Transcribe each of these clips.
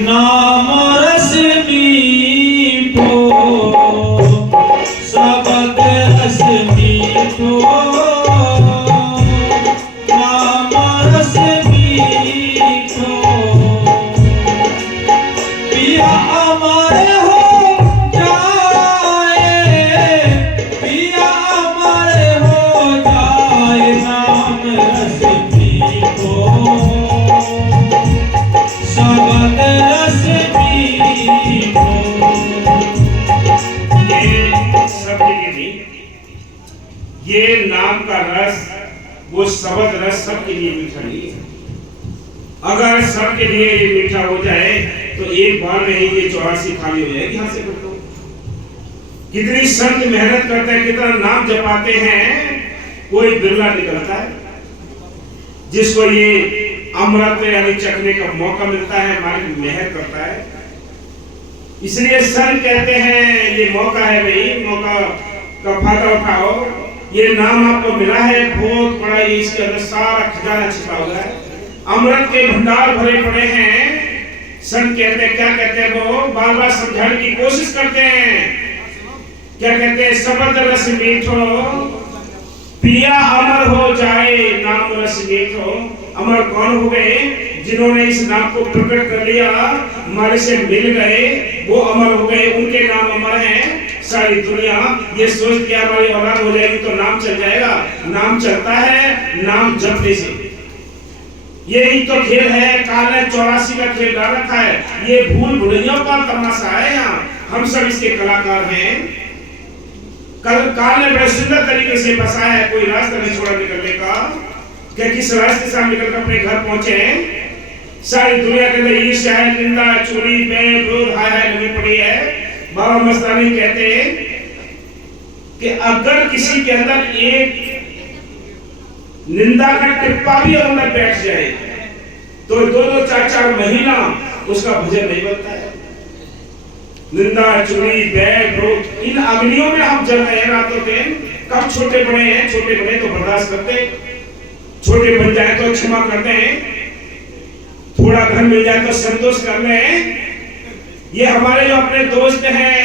नाम रस मीठो शब्द रस मीठो नाम रस मीठो पिया अमर हो जाए पिया अमर हो जाए नाम रस मीठो शब्द रस मीठो। ये नाम का रस वो शब्द रस सबके लिए मीठा नहीं है। अगर सबके लिए ये मीठा हो जाए तो एक बार में ही ये 84 खाली हो जाएगी। यहाँ से बताओ कितनी संत मेहनत करते हैं, कितना नाम जपाते हैं, कोई बिरला निकलता है जिसको ये अमृत यानी चखने का मौका मिलता है, मालिक मेहर करता है। इसलिए संत कहते हैं ये मौका है भाई, मौका का फायदा उठाओ। ये नाम आपको मिला है, बहुत बड़ा, इसके अंदर सारा खजाना छिपा हुआ है, अमृत के भंडार भरे पड़े हैं। संत कहते हैं, क्या कहते हैं, वो बार बार समझाने की कोशिश करते हैं। क्या कहते हैं, शब्द रस मीठो पिया अमर हो जाए नाम रस मीठो। अमर कौन हो गए? जिन्होंने इस नाम को प्रकट कर लिया, हमारे से मिल गए, वो अमर हो गए, उनके नाम अमर हैं। सारी दुनिया ये सोचती है हमारी औलाद हो जाएगी तो नाम चल जाएगा। नाम चलता है नाम जपने से। यही तो खेल है, काल ने 84 का खेल डाल रखा है। ये भूल भुलैयों का तमाशा है। यहाँ हम सब इसके कलाकार हैं। काल ने बड़े सुंदर तरीके से बसाया है, कोई रास्ता नहीं छोड़ा निकलने का। क्या किस रास्ते से हम निकल अपने घर पहुंचे? सारी दुनिया के अंदर ईर्ष्या है, निंदा, चोरी, बेईमान, विरोध हाय हाय लगी पड़ी है। बाबा मस्तानी कहते हैं कि अगर किसी के अंदर एक निंदा का टिप्पा भी अंदर बैठ जाए तो 2-2, 4-4 महीना उसका भजन नहीं बनता है। निंदा, चोरी, बैर, विरोध, इन अग्नियों में हम जल रहे हैं रातों दिन। कब छोटे बड़े हैं, छोटे बड़े तो बर्दाश्त करते, छोटे बन जाए तो क्षमा करते हैं, थोड़ा धन मिल जाए तो संतोष कर लें। ये हमारे जो अपने दोस्त हैं,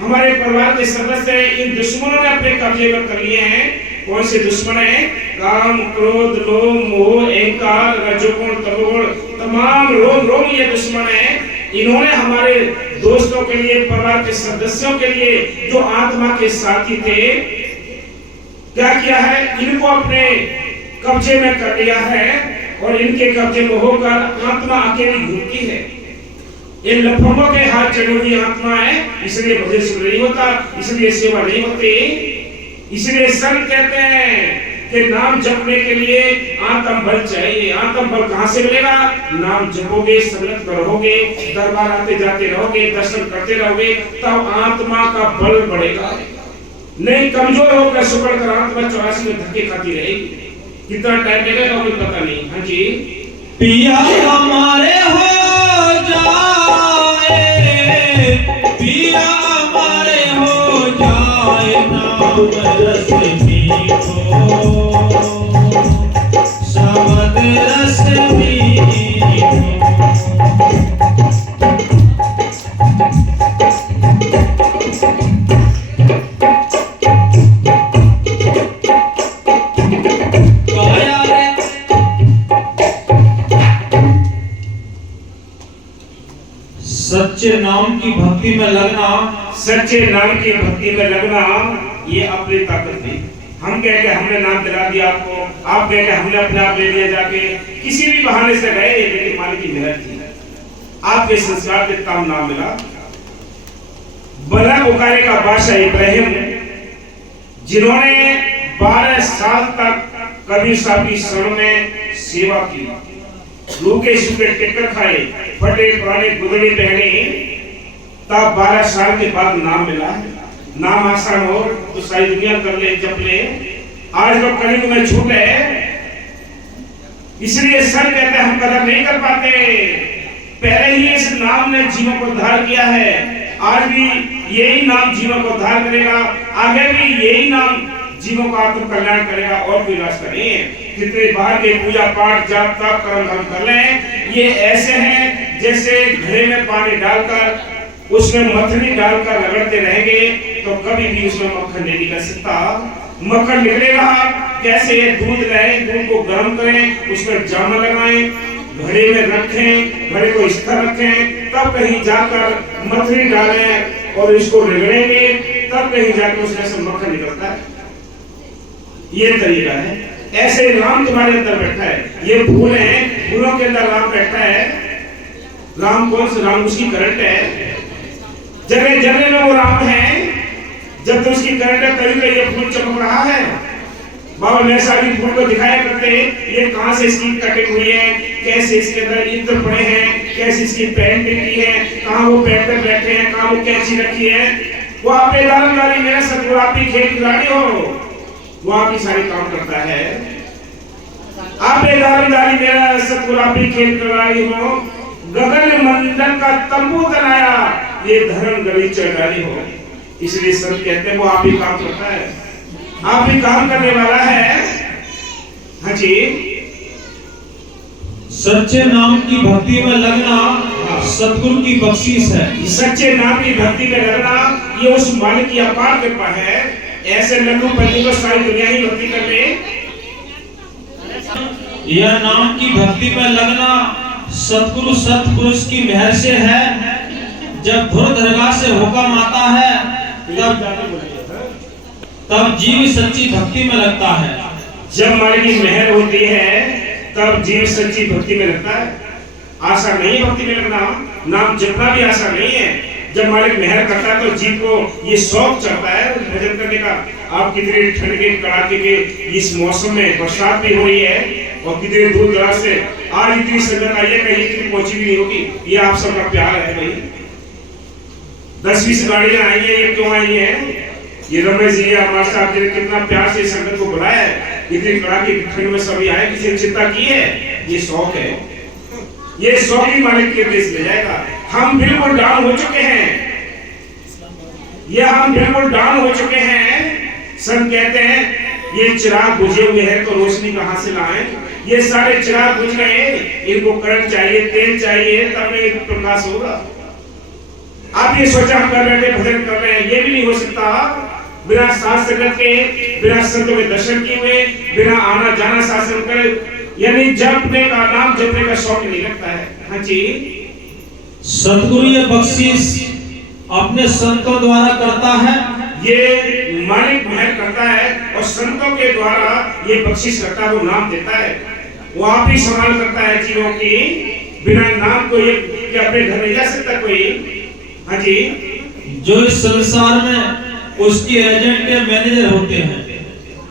हमारे परिवार के सदस्य हैं, इन दुश्मनों ने अपने कब्जे में कर लिए हैं। कौन से दुश्मन हैं? काम, क्रोध, लोभ, मोह, अहंकार, रजोगुण, तमोगुण, तमाम रोग ये दुश्मन हैं। इन्होंने हमारे दोस्तों के लिए, परिवार के सदस्यों के लिए, जो आत्मा के साथी थे, क्या किया है? इनको अपने कब्जे में कर लिया है और इनके कब्जे में होकर आत्मा अकेली घूमती है। इन लफंगों के हाथ चढ़ी हुई आत्मा है, इसलिए भजन सुन नहीं होता, इसलिए सेवा नहीं होती। इसलिए संत कहते हैं कि नाम जपने के लिए आत्म बल चाहिए। आत्म बल कहां से मिलेगा? नाम जपोगे, संगत में रहोगे, दरबार आते जाते रहोगे, दर्शन करते रहोगे, तब आत्मा का बल बढ़ेगा। नहीं कमजोर होकर सुकड़ कर आत्मा 84 में धक्के खाती रहेगी। कितना टाइम लगेगा मुझे पता नहीं। हाँ जी, पिया हमारे हो जाए, पिया हमारे हो जाए नाम रस मीठो शब्द रस मीठो। सच्चे नाम की भक्ति में लगना, सच्चे नाम की भक्ति में लगना, ये अपनी ताकत थी। हम कह के हमने नाम दिला दिया आपको, आप कह के हमने अपने आप ले लिया जाके, किसी भी बहाने से गए, लेकिन मालिक की मेहनत थी। आपके संस्कार के काम नाम मिला। बला बुखारी का बादशाह इब्राहिम, जिन्होंने 12 साल तक कबीर साहब की शरण में सेवा की, रूखे सूखे टिक्कर खाए, फटे पुराने गुदड़ी पहने, तब 12 साल के बाद नाम मिला। नाम आसान हो तो सारी दुनिया कर ले, जप ले। आज लोग कलयुग में छूटे, इसलिए संत कहते हैं हम कदर नहीं कर पाते। पहले ही इस नाम ने जीवों को उद्धार किया है, आज भी यही नाम जीवों को उद्धार करेगा, आगे भी यही नाम जीवों का आत्म कल्याण करेगा, और कोई रास्ता नहीं है। कितने बाहर के पूजा पाठ, जाप, तप, कर्म हम कर रहे हैं, ये ऐसे हैं जैसे घड़े में पानी डालकर उसमें मथनी डालकर रगड़ते रहेंगे तो कभी भी उसमें मक्खन नहीं निकल सकता। मक्खन निकलेगा कैसे? दूध लाएं, दूध को गर्म करें, उसमें जाम लगाएं, घड़े में रखें, घड़े को इस तरह रखें, तब कहीं जाकर मथनी डालें और इसको रगड़ेंगे, तब कहीं जाकर उसमें से मक्खन निकलता है। ये तरीका है। ऐसे राम तुम्हारे अंदर बैठा है। ये फूल है, फूलों के अंदर राम बैठा है। राम कौन सा राम? उसकी करंट है, जगह जगह में वो राम है। जब तो उसकी करंट है तभी तो ये फूल चमक रहा है। बाबा नैसारी फूल को दिखाया करते हैं, ये कहां से इसकी कटिंग हुई है, कैसे इसके अंदर इत्र पड़े हैं, कैसे इसकी पेंटिंग की है, कहां वो पेंटर बैठे हैं, कहां वो कैंची रखी है। वो आपे दारमदारी मेरा सतगुरु आपकी खेल खिलाड़ी हो, वो आपकी सारी काम करता है। आपे दारमदारी मेरा सतगुरु आपकी खेल खिलाड़ी हो, गगन मंडल का तंबू तनाया, ये धर्म गली चढ़ानी हो। इसलिए सब कहते हैं वो आप ही काम करता है, आप ही काम करने वाला है। हाँ जी, सच्चे नाम की भक्ति में लगना सतगुरु की बख्शीश है। सच्चे नाम की भक्ति में लगना ये उस मालिक की अपार कृपा है। ऐसे लल्लू पंजी को सारी दुनिया ही भक्ति कर ले। यह नाम की भक्ति में लगना सतगुरु सतपुरुष की मेहर से है। जब धुर दरगाह से हुक्म आता है तब जीव सच्ची भक्ति में लगता है। जब मालिक की मेहर होती है तब जीव सच्ची भक्ति में लगता है। आशा नहीं भक्ति में लगना, नाम जपना भी आशा नहीं है। जब मालिक मेहर करता है तो जीव को ये शौक चढ़ता है भजन करने का। आप कितने ठंड के कड़ाके के इस मौसम में बरसात भी हो रही है और कितने दूर दराज से आज इतनी संगत आई है, कहीं इतनी पहुंची भी नहीं होगी। ये आप सबका प्यार है भाई। 10-20 गाड़ियां आई है, ये क्यों आई है? ये रमेश जी हमारे साथ कितना प्यार से संगत को बुलाया है। इतनी कड़ाके की ठंड में सभी आए, किसी ने चिंता की है? ये शौक है, ये शौक ही मालिक के देश ले जाएगा। हम बिल्कुल डाउन हो चुके हैं, ये हम बिल्कुल डाउन हो चुके हैं। संत कहते हैं ये चिराग बुझे हुए हैं तो रोशनी कहां से लाएं? ये सारे चिराग बुझ गए, इनको करंट चाहिए, तेल चाहिए, तब ये प्रकाश होगा। आप ये सोचा हम घर बैठे भजन कर रहे हैं, ये भी नहीं हो सकता बिना साथ संगत के, बिना संतों के दर्शन किए हुए, बिना आना जाना शासन करे, यानी जपने का नाम जपने का शौक नहीं लगता है। हाँ जी, सतगुरु ये बख्शीश अपने संतों द्वारा करता है। ये मालिक मेहर करता है और संतों के द्वारा ये बख्शीश करता है, वो नाम देता है। वो आप ही संभाल करता है जीवों की। बिना नाम को ये अपने घर में जा सकता कोई? हाँ जी, जो इस संसार में उसके एजेंट या मैनेजर होते हैं,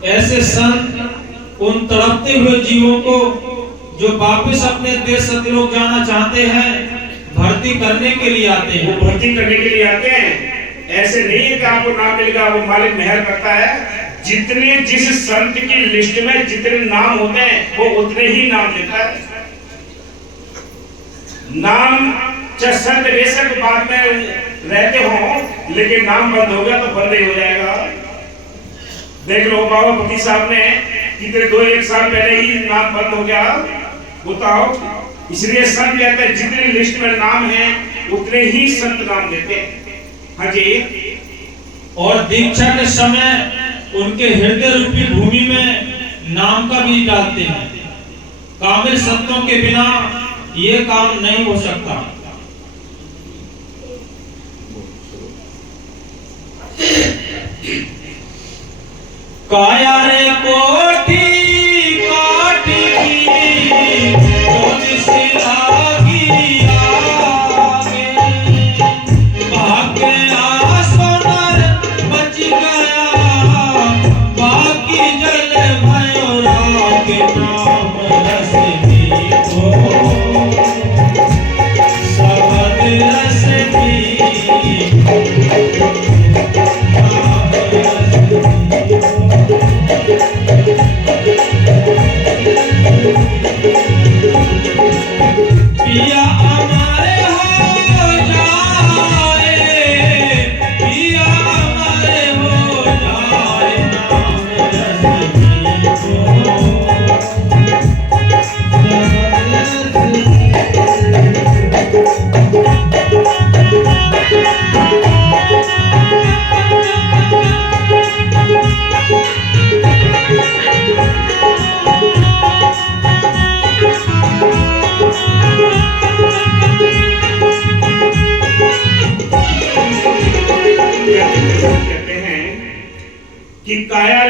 ऐसे संत उन तड़पते हुए जीवों को जो वापस अपने देश सतलोक जाना चाहते हैं भर्ती करने के लिए आते हैं। वो भर्ती करने के लिए आते हैं। ऐसे नहीं है कि आपको नाम मिलेगा, वो मालिक मेहर करता है। जितने जिस संत की लिस्ट में जितने नाम होते हैं वो उतने ही नाम देता है। नाम चाहे संत बेशक बाद में रहते हो, लेकिन नाम बंद हो गया तो बंद ही हो जाएगा। देख लो बाबा पति साहब ने कितने 2-1 साल पहले ही नाम बंद हो गया, बताओ। इसलिए संत कहते हैं जितनी लिस्ट में नाम है उतने ही संत नाम देते हैं। हाँ जी, और दीक्षा के समय उनके हृदय रूपी भूमि में नाम का बीज डालते हैं। कामिल संतों के बिना ये काम नहीं हो सकता। काया रे कोठी काठी की ज्योतिषी लागी आगे, भाग्य आसमार बच गया, बाकी जल भयो रागे नाम रस मीठो, सबद रस मीठो।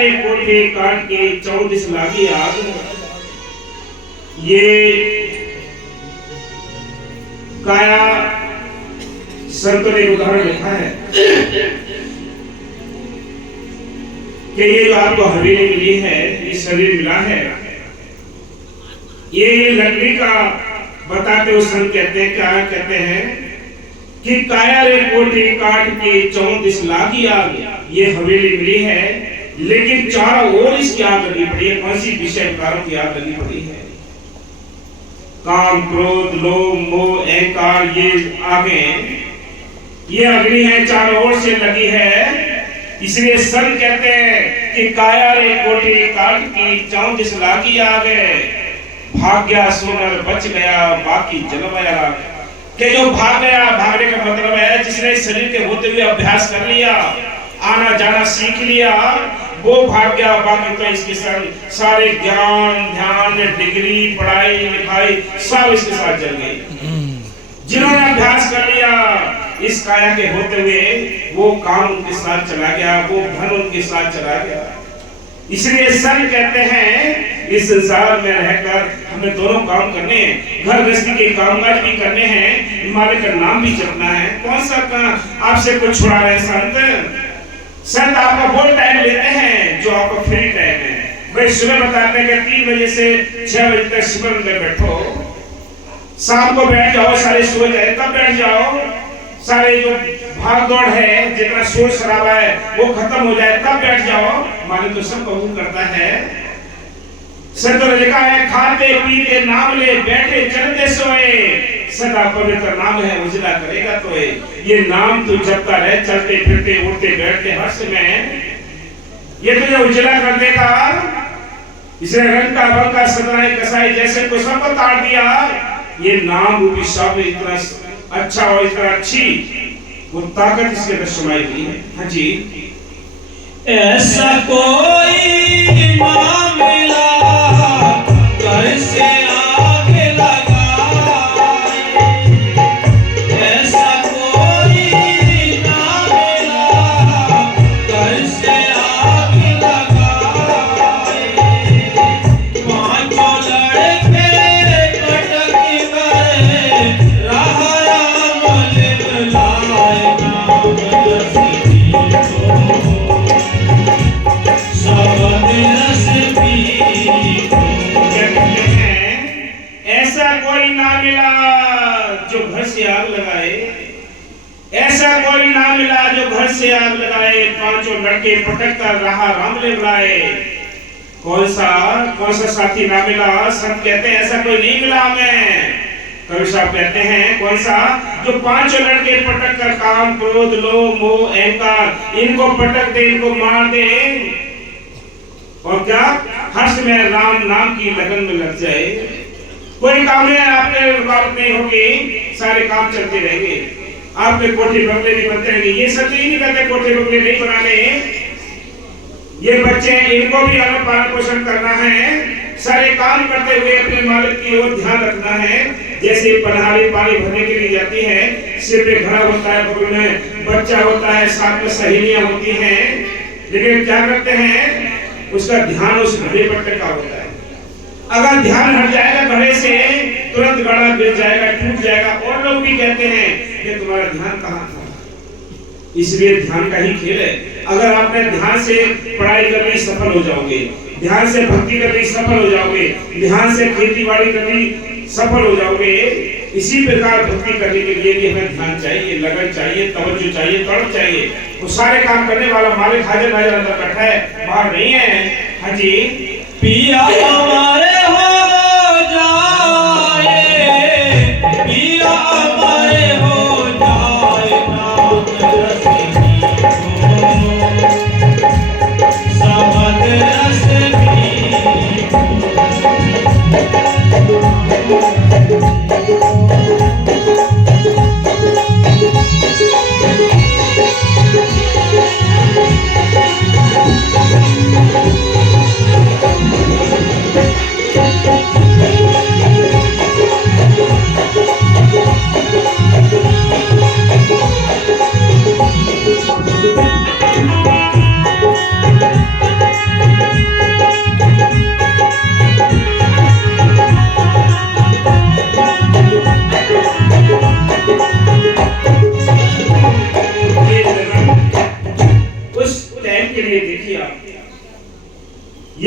रे कोठे काट के 34 लागी आग। ये काया संतों ने उदाहरण लिखा है कि ये जो आपको हवेली मिली है, ये शरीर मिला है, ये लकड़ी का बताते हुए संत कहते हैं, क्या कहते हैं कि काया रे कोठी काट के 34 लागी आग, ये हवेली मिली है, लेकिन चारों ओर इसकी आग लगी पड़ी है। कौन सी विषय विकारों की आग लगी पड़ी है? काम, क्रोध, लोभ, मोह, अहंकार, ये आगे ये अग्नि है, चारों ओर से लगी है। इसलिए संत कहते हैं कि काया रे कोठी काट की 34 लागी आग, भाग गया सोनर बच गया बाकी जलवाया। कि जो भाग गया, भागने का मतलब है जिसने शरीर के होते हुए अभ्यास कर लिया, आना जाना सीख लिया, वो भाग गया। बाकी तो इसके साथ सारे ज्ञान, ध्यान, डिग्री, पढ़ाई लिखाई सब इसके साथ चल गई। जिन्होंने अभ्यास कर लिया इस काया के होते हुए, वो काम उनके साथ चला गया, वो धन उनके साथ चला गया। इसलिए संत कहते हैं इस संसार में रहकर हमें दोनों काम करने हैं, घर गृहस्थी के कामकाज भी करने हैं, मालिक का नाम भी जपना है। कौन सा काम आपसे कुछ छुड़ा रहे संत? संत आपका वो टाइम लेते हैं जो आपका फ्री टाइम है। भाई सुबह बताते हैं कि 3 बजे से 6 बजे तक सुबह में बैठो, शाम को बैठ जाओ, सारे सो जाए तब बैठ जाओ, सारे जो भाग दौड़ है, जितना शोर शराबा है वो खत्म हो जाए तब बैठ जाओ। माने तो सब कबूल करता है। संतों ने लिखा है, खाते पीते नाम ले, बैठे चलते सोए, सदा पवित्र नाम है उजला करेगा तो ये नाम तू जपता रहे, चलते फिरते उठते बैठते हर समय, ये तुझे उजला कर देगा। इसे रंग का बंग का सदनाई कसाई जैसे को सबको ताड़ दिया। ये नाम रूपी शब्द इतना अच्छा और इतना अच्छी वो ताकत इसके अंदर समाई हुई है। हाँ जी, ऐसा कोई नाम मिला कैसे आगे लगाए, ऐसा कोई नाम मिला कैसे आगे लगाए। पांचों लड़के पटक गए राह राम लाए, नाम रसीदी ऐसा कोई ना मिला जो घर से आग लगाए, ऐसा कोई ना मिला जो घर से आग लगाए, पांचों लड़के पटक कर रहा राम ले बुलाए। कौन सा साथी ना मिला? सब कहते हैं ऐसा कोई नहीं मिला हमें। कवि साहब कहते हैं कौन सा? जो पांचों लड़के पटक कर काम, क्रोध, लोभ, मोह, अहंकार, इनको पटक दे, इनको मार दे, और क्या हर्ष में राम नाम की लगन में लग जाए। कोई काम में आपके रुकावट नहीं होगी, सारे काम चलते रहेंगे, आपके कोठे बंगले भी बनते रहेंगे। ये सब नहीं कहते कोठे बंगले नहीं बनाने, ये बच्चे इनको भी अलग पालन पोषण करना है, सारे काम करते हुए अपने मालिक की ओर ध्यान रखना है। जैसे पनहारी पानी भरने के लिए जाती है, सिर पे घड़ा होता है, बगल में बच्चा होता है, साथ में सहेलियां होती हैं, लेकिन क्या करते हैं उसका ध्यान उस घड़े पर टिका होता है। अगर ध्यान हट जाएगा घड़े से, तुरंत घड़ा गिर जाएगा, टूट जाएगा, और लोग भी कहते हैं कि तुम्हारा ध्यान कहाँ था। इसलिए ध्यान का ही खेल है। अगर आपने ध्यान से पढ़ाई करनी सफल हो जाओगे, ध्यान से भक्ति करनी सफल हो जाओगे, ध्यान से खेती बाड़ी करनी सफल हो जाओगे। इसी प्रकार भक्ति करने के लिए भी हमें ध्यान चाहिए, लगन चाहिए, तवज्जो चाहिए, तड़प चाहिए। वो सारे काम करने वाला मालिक हाजिर नाजिर अंदर बैठा है, बाहर नहीं है। हाँ जी, पिया हमारे हो जाए, पिया हमारे हो जाए, नाम रसीदी समद रसीदी।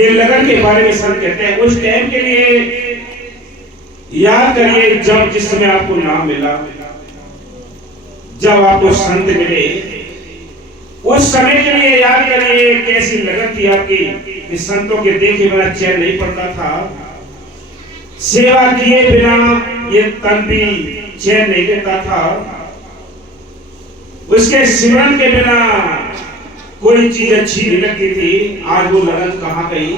ये लगन के बारे में संत कहते हैं। उस टाइम के लिए याद करिए जब जिस समय आपको नाम मिला, जब आपको संत मिले, उस समय के लिए याद करिए कैसी लगन थी आपकी। संतों के देखे बिना चैन नहीं पड़ता था, सेवा किए बिना ये तन भी चैन नहीं देता था, उसके सिमरन के बिना कोई चीज अच्छी नहीं लगती थी। आज वो लगन कहाँ गई,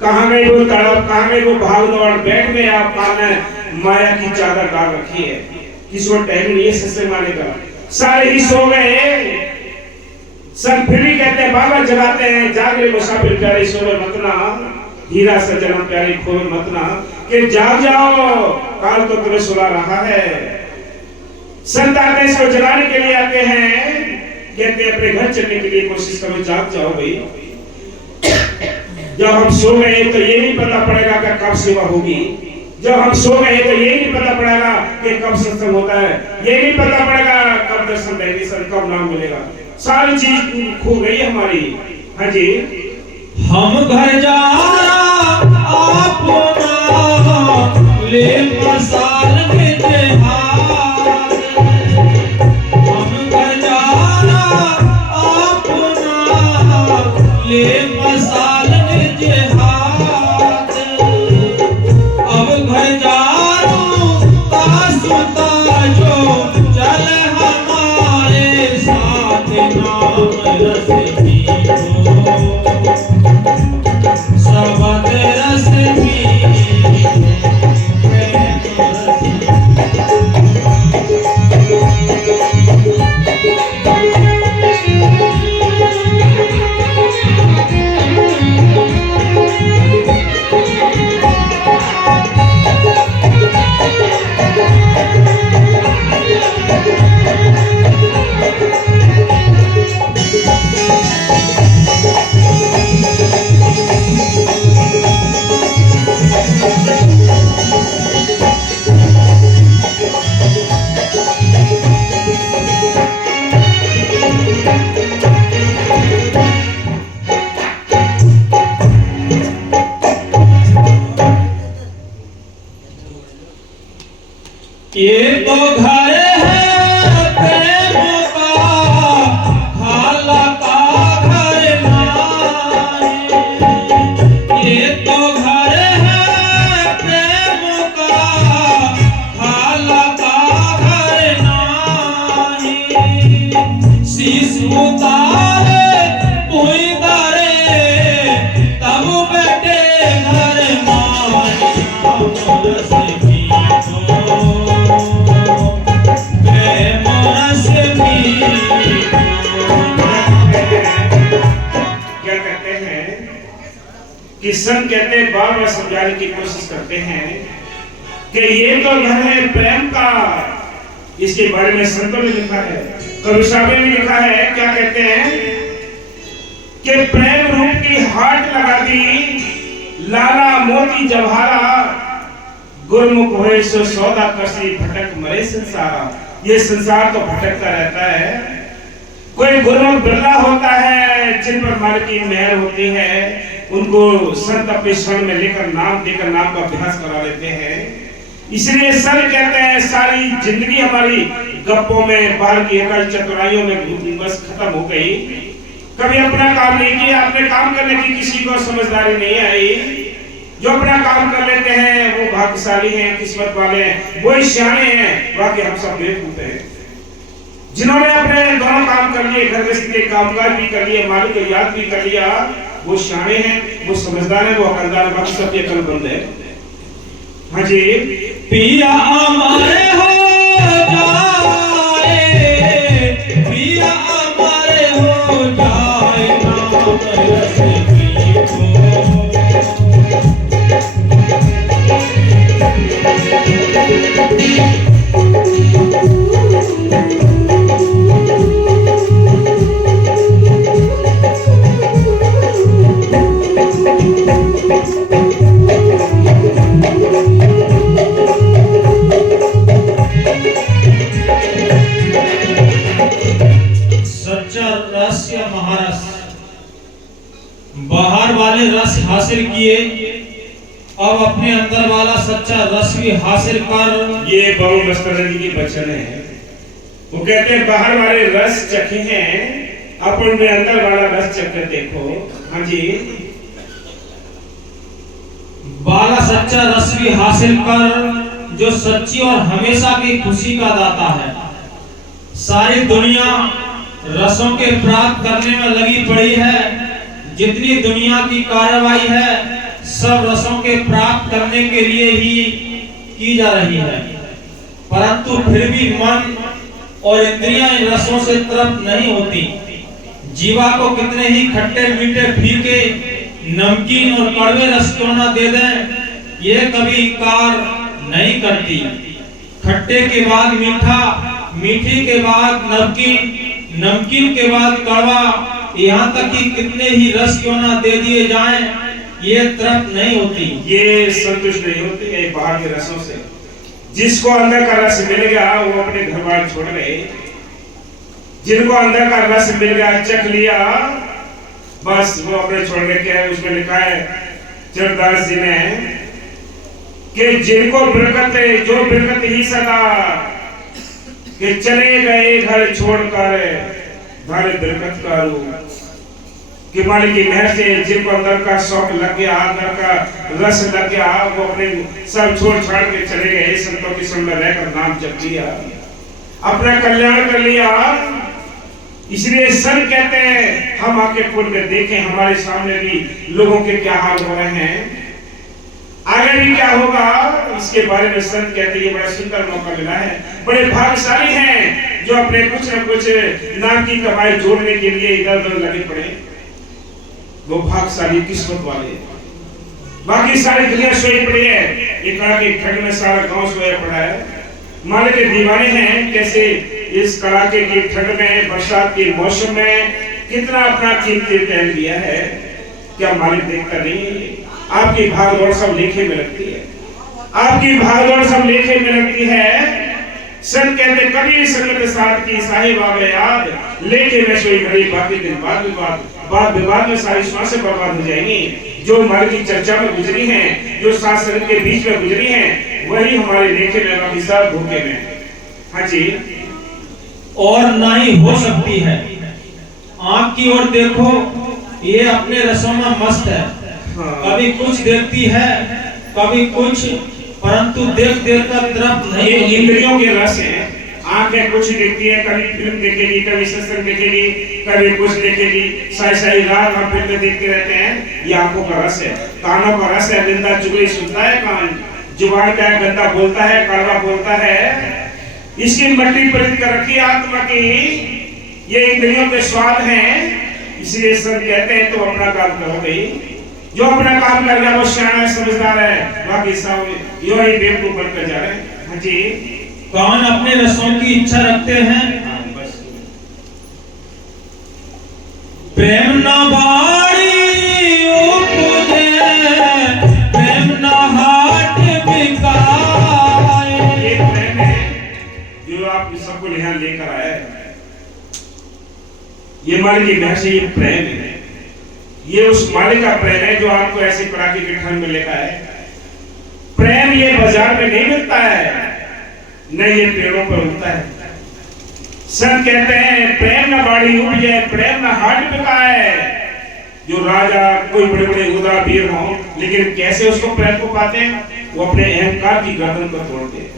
कहाँ गई वो तड़प, कहाँ गई वो भाग दौड़। बैठ में आपने माया की चादर डाल रखी है, किसी को टाइम नहीं है सस्ते माने का, सारे ही सो गए। सब फिर भी कहते हैं बाबा जगाते हैं, जागरे मुसाफिर प्यारे सोवे मतना, हीरा सजना प्यारे खोवे मतना, कि जाग जाओ काल तो तुम्हें सुला रहा है। संत आते हैं, इसको जगाने के लिए आते हैं, कहते हैं अपने घर चलने के लिए कोशिश करो, जाग जाओ भाई। जब हम सो गए तो ये नहीं पता पड़ेगा कि कब सेवा होगी, जब हम सो गए तो ये नहीं पता पड़ेगा कि कब सत्संग होता है, ये नहीं पता पड़ेगा कब दर्शन देंगे, कब नाम मिलेगा, सारी चीज खो गई हमारी। हाँ जी, हम घर जा आप ले मसाल के जहाज, हम घर जा आप ले मसाल के जहाज। अब घर जा तासुता जो चल हमारे साथ, नाम रस सबद रस ये तो घर है प्रेम का, खाला का घर नाई। ये तो घर है प्रेम का, खाला का घर नाई। शीश उतारे कोई दरे, तब बेटे घर माई। कि संत कहते हैं, बार बार समझाने की कोशिश करते हैं कि ये तो घर है प्रेम का। इसके बारे में संतों ने लिखा है, कवि साहब ने लिखा है, क्या कहते हैं कि प्रेम रूप की हाट लगा दी, लाला मोती जवाहरा, गुरमुख होए सो सौदा कसी, भटक मरे संसारा। ये संसार तो भटकता रहता है, कोई गुरमुख बिरला होता है जिन पर मालिक की मेहर होती है, उनको संत अपने शरण में लेकर नाम देकर नाम का अभ्यास करा लेते हैं। इसलिए संत कहते हैं सारी जिंदगी हमारी गप्पों में, बाहर की एकाई चतुराइयों में बस खत्म हो गई। कभी अपना काम नहीं किया, अपने काम करने की किसी को समझदारी नहीं आई। जो अपना काम कर लेते हैं वो भाग्यशाली हैं, किस्मत वाले हैं, वो सियाने हैं, बाकी हम सब बेवकूफ हैं। जिन्होंने अपने दोनों काम कर लिए, घर गृहस्थी के कामकाज भी कर लिए, मालिक को याद भी कर लिया, वो सियाने हैं, वो समझदार है, वो अकलदार, बाकी सब ये अकलमंद है। हाँ जी, पिया हमारे हो जाए, पिया हमारे हो जाए, नाम रस हासिल किए, अब अपने अंदर वाला सच्चा रस भी हासिल कर। ये बाबू मस्ताना जी की वचन है। वो कहते हैं बाहर वाले रस चखे हैं, अब उनमें अंदर वाला रस चख कर देखो। हाँ जी, वाला सच्चा रस भी हासिल कर, जो सच्ची और हमेशा की खुशी का दाता है। सारी दुनिया रसों के प्राप्त करने में लगी पड़ी है। जितनी दुनिया की कार्रवाई है सब रसों के प्राप्त करने के लिए ही की जा रही है, परंतु फिर भी मन और इंद्रियां इन रसों से तृप्त नहीं होती। जीवा को कितने ही खट्टे मीठे फीके नमकीन और कड़वे रस क्यों ना दे दें, ये कभी इनकार नहीं करती। खट्टे के बाद मीठा, मीठे के बाद नमकीन, नमकीन के बाद कड़वा, यहाँ तक कि कितने ही रस क्यों ना दे दिए जाएं, ये तृप्त नहीं होती, ये संतुष्ट नहीं होती है बाहर के रसों से। जिसको अंदर का रस मिल गया वो अपने घर बार छोड़ गए। जिनको अंदर का रस मिल गया, चख लिया, बस वो अपने छोड़ के क्या है, उसमें लिखा है चरदास जी ने कि जिनको बरकत है, जो बरकत ही सदा कि चले गए घर छोड़कर भर बरकत करो, कि मालिक की मेहर से जिनको अंदर का शौक लग गया, अंदर का रस लग गया, वो अपने सब छोड़ छाड़ के चले गए, संतों की संग में रहकर नाम जप लिया, अपना कल्याण कर लिया। इसलिए संत कहते हैं हम आके खोल कर देखें हमारे सामने भी लोगों के क्या हाल हो रहे हैं, आगे भी क्या होगा, इसके बारे में संत कहते हैं ये बड़ा सुंदर मौका मिला है। बड़े भाग्यशाली हैं जो अपने कुछ न कुछ नाम की कमाई जोड़ने के लिए इधर उधर लगे पड़े, वो भाग्यशाली किस्मत वाले। बाकी सारी दुनिया सोई पड़ी है, ये कड़ा के ठंड में सारा गांव सोया पड़ा है। मालिक के दीवाने हैं कैसे इस कड़ाके की ठंड में, बरसात के मौसम में कितना अपना कीमती टाइम दिया है, क्या मालिक देखता नहीं है? आपकी भागदौड़ सब लेखे में लगती है, आपकी भागदौड़ सब लेखे में लगती है। संत कहते कभी संगत साथ की साहिब आवे याद, लेके में सोई घड़ी बाकी दिन बाद विवाद में सारी श्वासें बर्बाद हो जाएंगी। जो मालिक की चर्चा में गुजरी हैं, जो सात संगत के बीच में गुजरी हैं, वही हमारे लेखे में, बाकी सब भूखे में। हाँ जी, और ना ही हो सकती है। आंख की ओर देखो, ये अपने रसों में मस्त है, कभी कुछ देखती है कभी कुछ, परंतु देख देख कर तृप्त नहीं। ये इंद्रियों के रस हैं। आंखें कुछ देखती है, कभी फिल्म देखेगी, कभी सत्संग देखेगी, कभी कुछ देखेगी, सारी रात हम फिल्में देखते रहते हैं, ये आंखों का रस है। कानों का रस है, निंदा चुगली सुनता है कान, जुबान का गंदा बोलता है, कड़वा बोलता है। इसकी मट्टी परित कर रखी आत्मा की, ये इंद्रियों के स्वाद हैं। इसलिए संत कहते हैं तो अपना काम करो भाई, जो अपना काम कर गया वो सियाना समझदार है, बाकी सब यो ही बेवकूफ बनकर जा रहे हैं। हाँ जी, कौन अपने रसों की इच्छा रखते हैं, प्रेम न बाड़ी उपजे, प्रेम न हाट बिकाए। ये प्रेम है जो आप सबको यहाँ लेकर आए, ये मालिक की मेहर से ये प्रेम है। ये उस मालिक का प्रेम है जो आपको ऐसे कड़ाके के ठंड में लेकर आए। प्रेम ये बाजार में नहीं मिलता है, न ये पेड़ों पर उगता है। संत कहते हैं प्रेम न बाड़ी उपजे, प्रेम न हाट बिकाए। जो राजा कोई बड़े बड़े उदार वीर हों, लेकिन कैसे उसको प्रेम को पाते हैं, वो अपने अहंकार की गर्दन को तोड़ते हैं,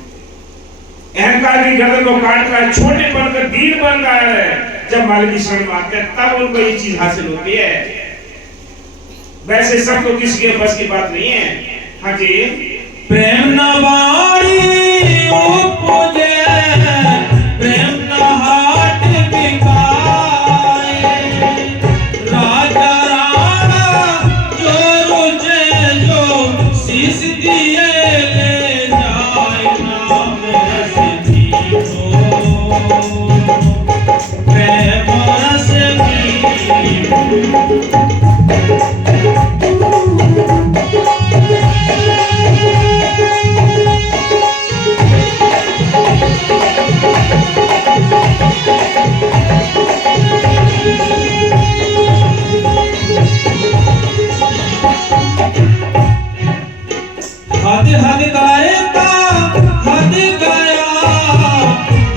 अहंकार की गर्दन को काट कर छोटे बनकर वीर बन रहा है। जब मालिक की शरण में आते हैं तब उनको ये चीज हासिल होती है। वैसे सबको किसी के बस की बात नहीं है। हाँ जी, प्रेम न बाड़ी उपजे, प्रेम न हाट बिकाए। राजा राणा जो रुझे, जो शीश दिए ले जाए, नाम रस मीठो, प्रेम रस मीठो।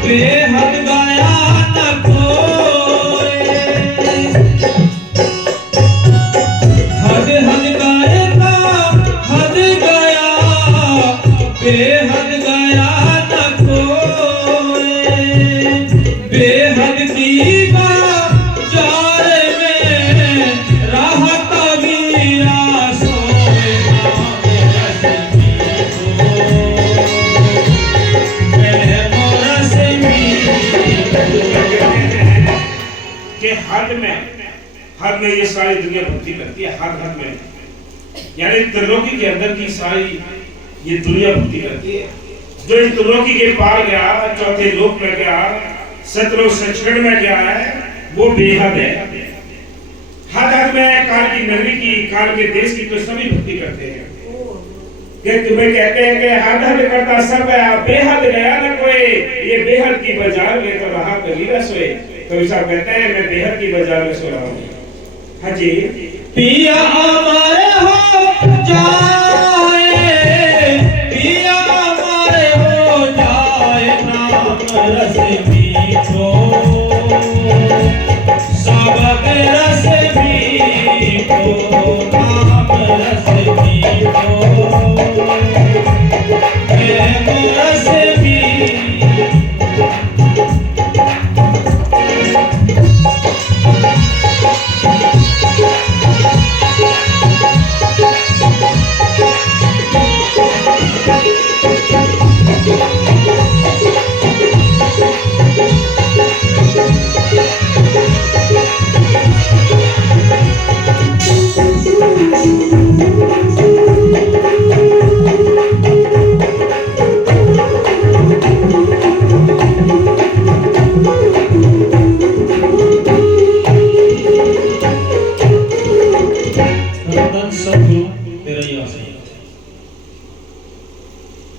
बेहद गया न कोई, हद हद गायता हद गया, बेहद गया न कोई, बेहद की बाजार में राहत वीरा सोए, कि हद में ये सारी दुनिया भक्ति करती है, हद में, यानी त्रिलोकी के अंदर की सारी ये दुनिया भक्ति करती है। जो इस त्रिलोकी के पार गया, चौथे लोक में गया, सतलोक सचखंड में गया है, वो बेहद है। हद में काल की नगरी की, काल के देश की तो सभी भक्ति करते हैं। कि तुम्हें कहते हैं कि हद करता सब बेहद गया ना कोई, ये बेहद की बाजार में तो रहा कबीरा सोए। तो ऐसा कहते हैं मैं बेहद की बाजार में सो रहा हूँ। हाँ जी, पिया हमारे हो जाए, पिया हमारे हो जाए, नाम रस मीठो